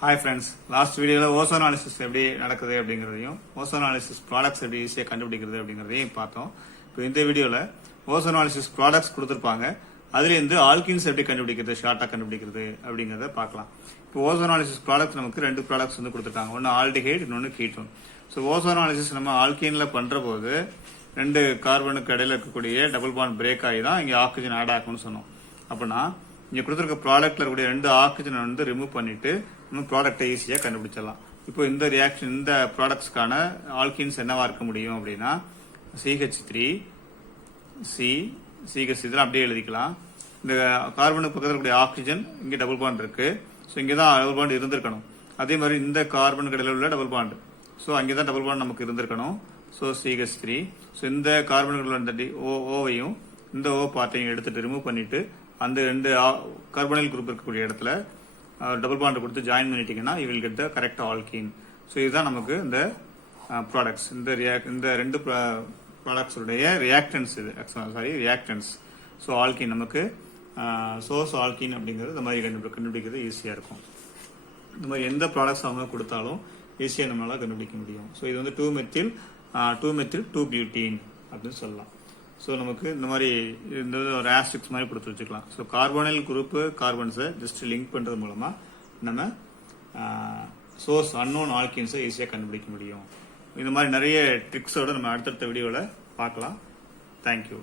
Hi friends, last வீடியோவில் ஓசோனாலிசிஸ் எப்படி நடக்குது அப்படிங்கிறதையும் ஓசோனாலிசிஸ் ப்ராடக்ட்ஸ் எப்படி ஈஸியாக கண்டுபிடிக்கிறது அப்படிங்கிறதையும் பார்த்தோம். இப்போ இந்த வீடியோவில் ஓசோனாலிசிஸ் ப்ராடக்ட்ஸ் கொடுத்துருப்பாங்க, அதுலேருந்து ஆல்கின்ஸ் எப்படி கண்டுபிடிக்கிறது, ஷார்ட்டாக கண்டுபிடிக்கிறது அப்படிங்கிறத பார்க்கலாம். இப்போ ஓசோனாலிசிஸ் ப்ராடக்ட்ஸ் நமக்கு 2 ப்ராடக்ட்ஸ் வந்து கொடுத்துருக்காங்க, ஒன்று ஆல்டிஹைட், இன்னொன்று கீட்டோன். ஸோ ஓசோனாலிசிஸ் நம்ம ஆல்கீனில் பண்ணுற போது 2 கார்பனுக்கு இடையில இருக்கக்கூடிய டபுள் பாண்ட் பிரேக் ஆகி தான் இங்கே ஆக்சிஜன் ஆட் ஆகும்னு சொன்னோம். அப்படின்னா இங்கே கொடுத்துருக்க ப்ராடக்ட்ல இருக்கக்கூடிய 2 ஆக்சிஜனை வந்து ரிமூவ் பண்ணிட்டு நம்ம ப்ராடக்டை ஈஸியாக கண்டுபிடிச்சிடலாம். இப்போ இந்த ரியாக்ஷன், இந்த ப்ராடக்ட்ஸ்க்கான ஆல்கின்ஸ் என்னவா இருக்க முடியும் அப்படின்னா CH3 CH இதெல்லாம் அப்படியே எழுதிக்கலாம். இந்த கார்பனுக்கு பக்கத்தில் இருக்கக்கூடிய ஆக்சிஜன் இங்கே டபுள் பாண்ட் இருக்கு, ஸோ இங்கே தான் டபுள் பாண்ட் இருந்திருக்கணும். அதே மாதிரி இந்த கார்பனுக்கு இடையில உள்ள டபுள் பாண்ட், ஸோ அங்கே தான் டபுள் பாண்ட் நமக்கு இருந்திருக்கணும். ஸோ CH3, ஸோ இந்த கார்பனுக்கு உள்ள இந்த ஓவையும் இந்த ஓ பார்ட்டையும் எடுத்துட்டு ரிமூவ் பண்ணிட்டு அந்த 2 கார்பனைல் குரூப் இருக்கக்கூடிய இடத்துல டபுள் பாண்ட் கொடுத்து ஜாயின் பண்ணிட்டீங்கன்னா you will get the correct alkene. So இதுதான் நமக்கு இந்த ப்ராடக்ட்ஸ், இந்த 2 ப்ராடக்ட்ஸுடைய ரியாக்டன்ஸ். இது ரியாக்டன்ஸ். ஸோ ஆல்கீன் நமக்கு சோர்ஸ் ஆல்கீன் அப்படிங்கிறது இந்த மாதிரி கண்டுபிடிக்கிறது ஈஸியாக இருக்கும். இந்த மாதிரி எந்த ப்ராடக்ட்ஸ் அவங்க கொடுத்தாலும் ஈஸியாக நம்மளால கண்டுபிடிக்க முடியும். ஸோ இது வந்து 2-மெத்தில்-2-பியூட்டீன் அப்படின்னு சொல்லலாம். ஸோ நமக்கு இந்த மாதிரி இந்த ஒரு ஆஸ்ட்ரிக்ஸ் மாதிரி கொடுத்து வச்சுக்கலாம். ஸோ கார்பனைல் குரூப்பு கார்பன்ஸை ஜஸ்ட் லிங்க் பண்ணுறது மூலமாக நம்ம சோர்ஸ் அன்னோன் ஆல்கின்ஸை ஈஸியாக கண்டுபிடிக்க முடியும். இந்த மாதிரி நிறைய ட்ரிக்ஸோட நம்ம அடுத்தடுத்த வீடியோவில் பார்க்கலாம். தேங்க்யூ.